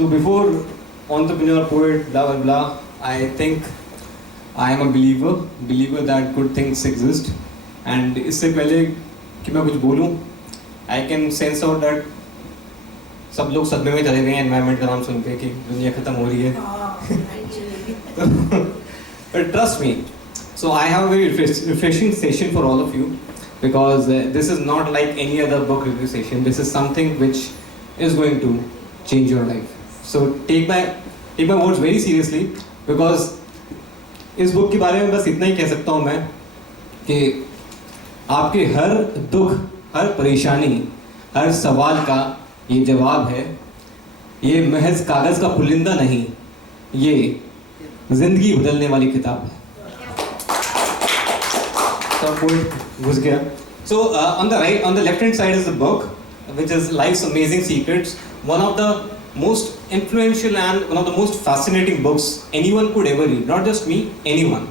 So before entrepreneur, poet, blah blah blah, I think I am a believer that good things exist. And इससे पहले कि मैं कुछ बोलूँ, I can sense out that सब लोग सदमे में चले गए हैं एनवायरनमेंट का नाम सुन के कि दुनिया खत्म हो रही है. But trust me, so I have a very refreshing session for all of you because this is not like any other book review session. This is something which is going to change your life. So take my words very seriously because इस book के बारे में बस इतना ही कह सकता हूँ मैं कि आपके हर दुख, हर परेशानी, हर सवाल का ये जवाब है. ये महज कागज का पुलिंदा नहीं, ये जिंदगी बदलने वाली किताब है. घुस गया. So on the left hand side is the book, which is Life's Amazing Secrets, one of the most influential and one of the most fascinating books anyone could ever read. Not just me, anyone.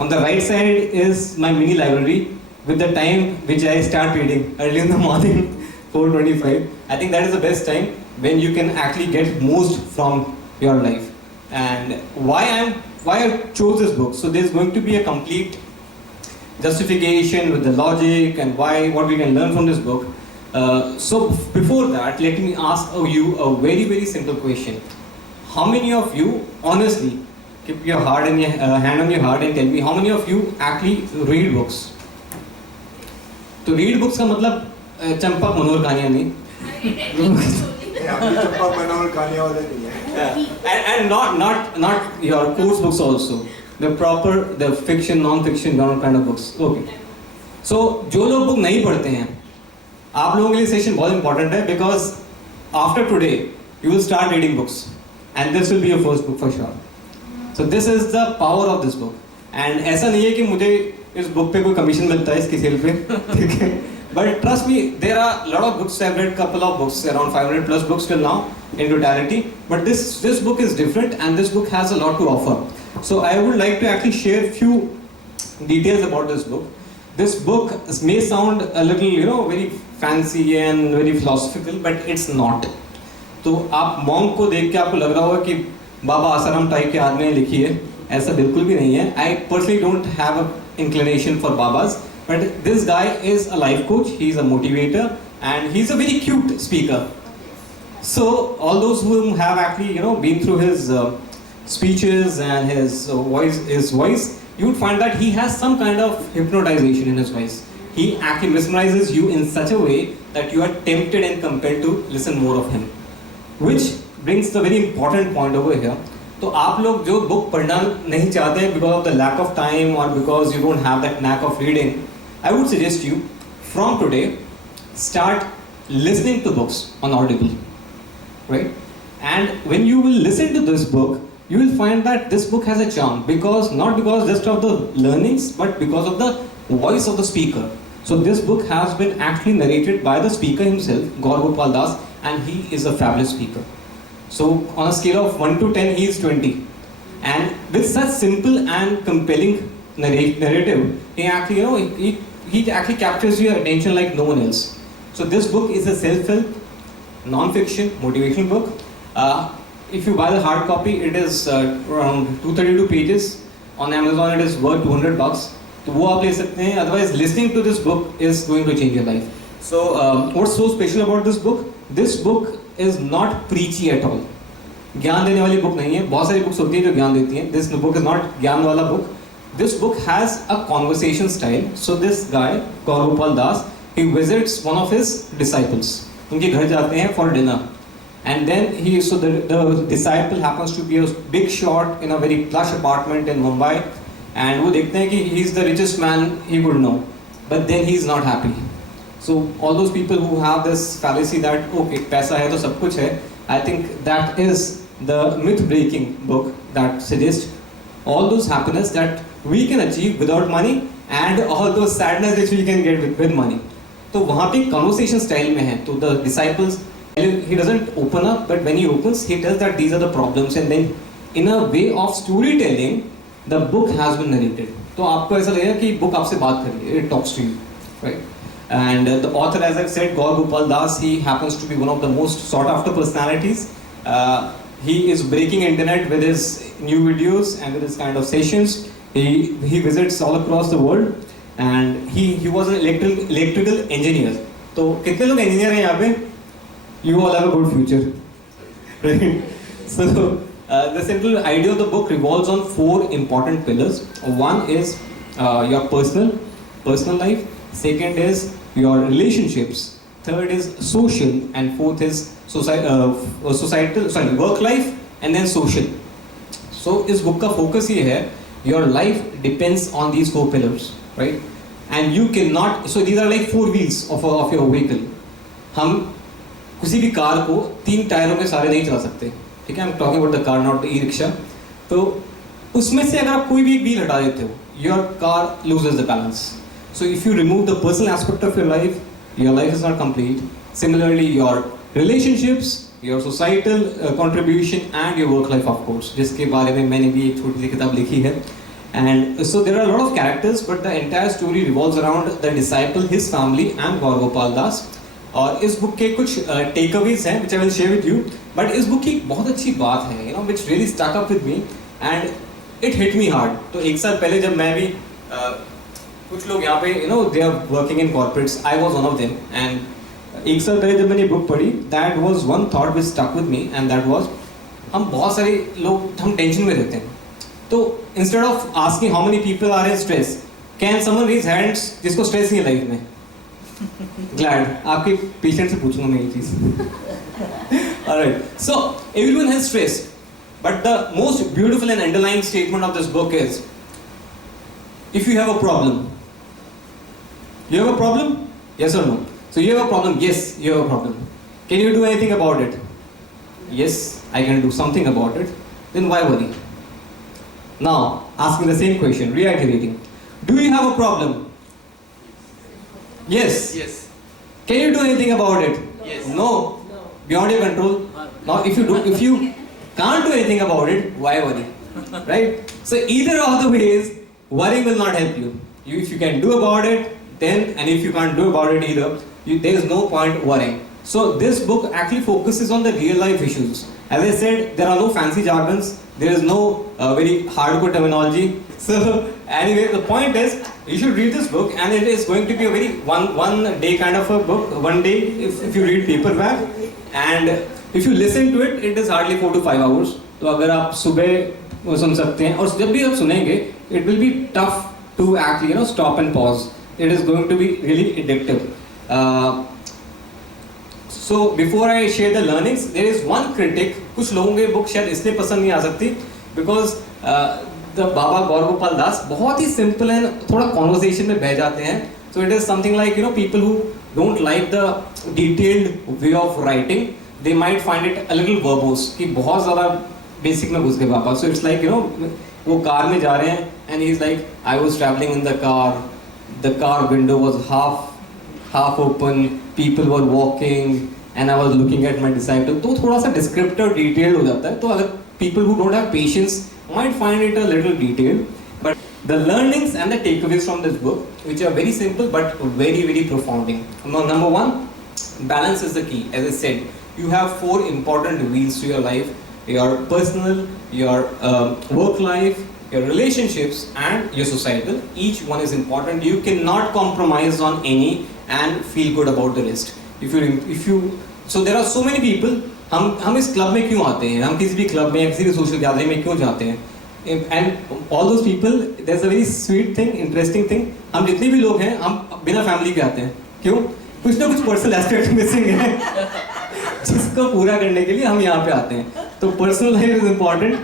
On the right side is my mini library with the time which I start reading early in the morning, 4:25. I think that is the best time when you can actually get most from your life. And why I chose this book. So there's going to be a complete justification with the logic and what we can learn from this book. So before that, let me ask you a very very simple question. How many of you, honestly, keep your heart and hand on your heart and tell me, how many of you actually read books? तो read books का मतलब चंपक मनोहर कहानियाँ नहीं. चंपक मनोहर कहानियाँ वाले नहीं है. And not your course books also. The fiction, non-fiction, kind of books. Okay. So जो लोग बुक नहीं पढ़ते हैं, आप लोगों के लिए सेशन बहुत इंपॉर्टेंट है because after today you will start reading books and this will be your first book for sure. So this is the power of this book. And ऐसा नहीं है कि मुझे इस बुक पे कोई कमीशन मिलता है इसकी सेल पे, ठीक है? But trust me, there are a lot of books. I've read couple of books, around 500 plus books till now in totality. But this book is different and this book has a lot to offer. So I would like to actually share few details about this book. This book may sound a little, very fancy and very philosophical, but it's not. तो आप monk को देख के आपको लग रहा होगा कि बाबा आसाराम टाइप के आदमी ने लिखी है, ऐसा बिल्कुल भी नहीं है. I personally don't have an inclination for babas, but this guy is a life coach, he's a motivator, and he's a very cute speaker. So all those who have actually been through his speeches and his voice, you would find that he has some kind of hypnotization in his voice. He actually mesmerizes you in such a way that you are tempted and compelled to listen more of him. Which brings the very important point over here. तो आप लोग जो book पढ़ना नहीं चाहते हैं because of the lack of time or because you don't have that knack of reading, I would suggest you from today start listening to books on Audible, right? And when you will listen to this book, you will find that this book has a charm not because just of the learnings, but because of the voice of the speaker. So this book has been actually narrated by the speaker himself, Gaur Gopal, and he is a fabulous speaker. So on a scale of 1 to 10, he is 20. And with such simple and compelling narrative, he actually, he actually captures your attention like no one else. So this book is a self-help, non-fiction, motivational book. If you buy the hard copy, it is around 232 pages. On Amazon, it is worth $200. तो वो आप ले सकते हैं. Otherwise, listening to this book is going to change your life. So what's so special about this book? This book is not preachy at all. ज्ञान देने वाली book नहीं है. बहुत सारी बुक्स होती हैं जो ज्ञान देती हैं. This book is not ज्ञान वाला book. This book has a conversation style. So this guy, Gaur Gopal Das, he visits one of his disciples. उनके घर जाते हैं for dinner. And then the disciple happens to be a big shot in a very plush apartment in Mumbai. And वो देखते हैं कि he is the richest man he would know. But then he is not happy. So all those people who have this fallacy that okay, पैसा है तो सब कुछ है, I think that is the myth-breaking book that suggests all those happiness that we can achieve without money and all those sadness which we can get with money. तो वहाँ पे conversation style में है. तो the disciples, he doesn't open up, but when he opens, he tells that these are the problems, and then in a way of storytelling, the book has been narrated. तो आपको ऐसा लगेगा कि book आपसे बात कर रही है. It talks to you, right? And the author, as I said, Gaur Gopal Das, he happens to be one of the most sought after personalities. he is breaking internet with his new videos and with his kind of sessions. He visits all across the world, and he was an electrical engineer. तो कितने लोग engineer हैं यहाँ पे? You all have a good future, right? So the central idea of the book revolves on 4 important pillars. One is your personal life. Second is your relationships. Third is social, and fourth is societal, work life, and then social. So इस book का focus ये है, your life depends on these 4 pillars, right? And you cannot, so these are like 4 wheels of your vehicle. हम किसी भी car को 3 टायरों के सारे नहीं चला सकते, ठीक है? I'm talking about the car, not the e-rickshaw. तो उसमें से अगर आप कोई भी एक व्हील हटा देते हो, your car loses the balance. So if you remove the personal aspect of your life is not complete. Similarly, your relationships, your societal contribution, and your work life, of course, जिसके बारे में मैंने भी एक छोटी सी किताब लिखी है. And so there are a lot of characters, but the entire story revolves around the disciple, his family, and Gaur Gopal Das. और इस book के कुछ takeaways हैं, which I will share with you. But इस book की बहुत अच्छी बात है, you know, which really stuck up with me, and it hit me hard. तो एक साल पहले जब मैं भी कुछ लोग यहाँ पे, you know, they are working in corporates. I was one of them, and एक साल पहले जब मैंने book पढ़ी, that was one thought which stuck with me, and that was, हम बहुत सारे लोग हम टेंशन में रहते हैं. तो instead of asking how many people are in stress, can someone raise hands जिसको stress नहीं है लाइफ में? Glad. आपके patient से पूछूंगा मैं ये चीज़. Alright. So everyone has stress, but the most beautiful and underlying statement of this book is, if you have a problem, you have a problem? Yes or no? So you have a problem? Yes, you have a problem. Can you do anything about it? Yes, I can do something about it. Then why worry? Now, asking the same question, reiterating. Do you have a problem? Yes. Yes. Can you do anything about it? Yes. No. Beyond your control. Now, if you can't do anything about it, why worry? Right? So either of the ways, worrying will not help you. If you can do about it, then, and if you can't do about it either, there is no point worrying. So this book actually focuses on the real life issues. As I said, there are no fancy jargons. There is no very hardcore terminology. So anyway, the point is, you should read this book, and it is going to be a very one day kind of a book. One day, if you read paperback, and if you listen to it, it is hardly 4 to 5 hours. तो अगर आप सुबह सुन सकते हैं, और जब भी आप सुनेंगे, it will be tough to actually, you know, stop and pause. It is going to be really addictive. So before I share the learnings, there is one critic. कुछ लोगों के बुक शायद इसलिए पसंद नहीं आ सकती, because the बाबा गौर गोपाल दास बहुत ही simple है, थोड़ा conversation में बह जाते हैं. So it is something like, you know, people who don't like the detailed way of writing, they might find it a little verbose, कि बहुत ज़्यादा basic में घुस गए बाबा. So it's like, you know, वो कार में जा रहे हैं, and he's like, I was traveling in the car window was half open, people were walking, and I was looking at my disciple. तो थोड़ा सा descriptive detailed हो जाता है. तो अगर people who don't have patience might find it a little detailed, but the learnings and the takeaways from this book, which are very simple but very, very profounding. Number 1, balance is the key. As I said, you have 4 important wheels to your life: your personal, your work life, your relationships, and your societal. Each one is important. You cannot compromise on any and feel good about the rest. If you so there are so many people. हम इस club में क्यों आते हैं? हम किसी भी club में, किसी भी सोशल गैदरिंग में क्यों जाते हैं? And all those people, there's a very sweet thing, interesting thing. हम जितने भी लोग हैं, हम बिना फैमिली के आते हैं. क्यों? कुछ ना कुछ पर्सनल एस्पेक्ट मिसिंग है, जिसको पूरा करने के लिए हम यहाँ पे आते हैं. तो personal life is important.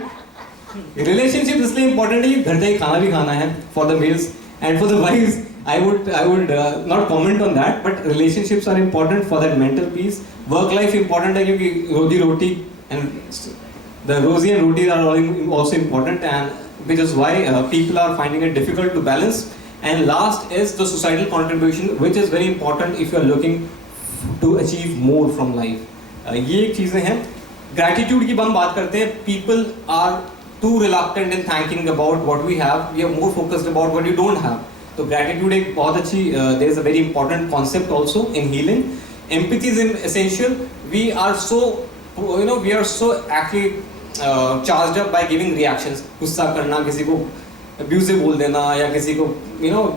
Relationship इसलिए इम्पोर्टेंट है कि घर जाके खाना भी खाना है for the males, and for the wifes I would not comment on that, but relationships are important for that mental peace. Work life important है क्योंकि रोजी रोटी, and the rosy and roti are also important, and which is why people are finding it difficult to balance. And last is the societal contribution, which is very important if you are looking to achieve more from life. ये एक चीजें हैं. Gratitude की हम बात करते हैं. People are too reluctant in thanking about what we have. We are more focused about what you don't have. तो gratitude एक बहुत अच्छी, there is a very important concept also in healing. Empathy is essential. We are so we are so actually charged up by giving reactions. गुस्सा करना, किसी को abusive बोल देना या किसी को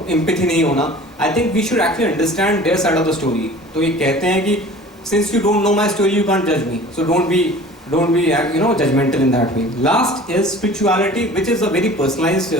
empathy नहीं होना. I think we should actually understand their side of the story. तो ये कहते हैं कि since you don't know my story, you can't judge me. So don't be judgmental in that way. Last is spirituality, which is a very personalized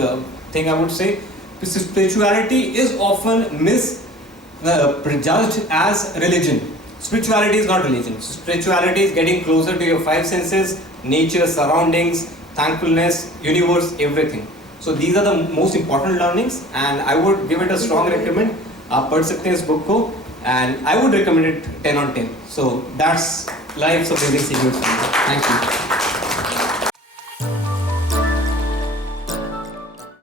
thing, I would say. Spirituality is often misjudged as religion. Spirituality is not religion. Spirituality is getting closer to your five senses, nature, surroundings, thankfulness, universe, everything. So these are the most important learnings, and I would give it a strong recommend. आप पढ़ सकते हैं इस book को, and I would recommend it 10 on 10. So that's Life's Amazing Secrets. Thank you.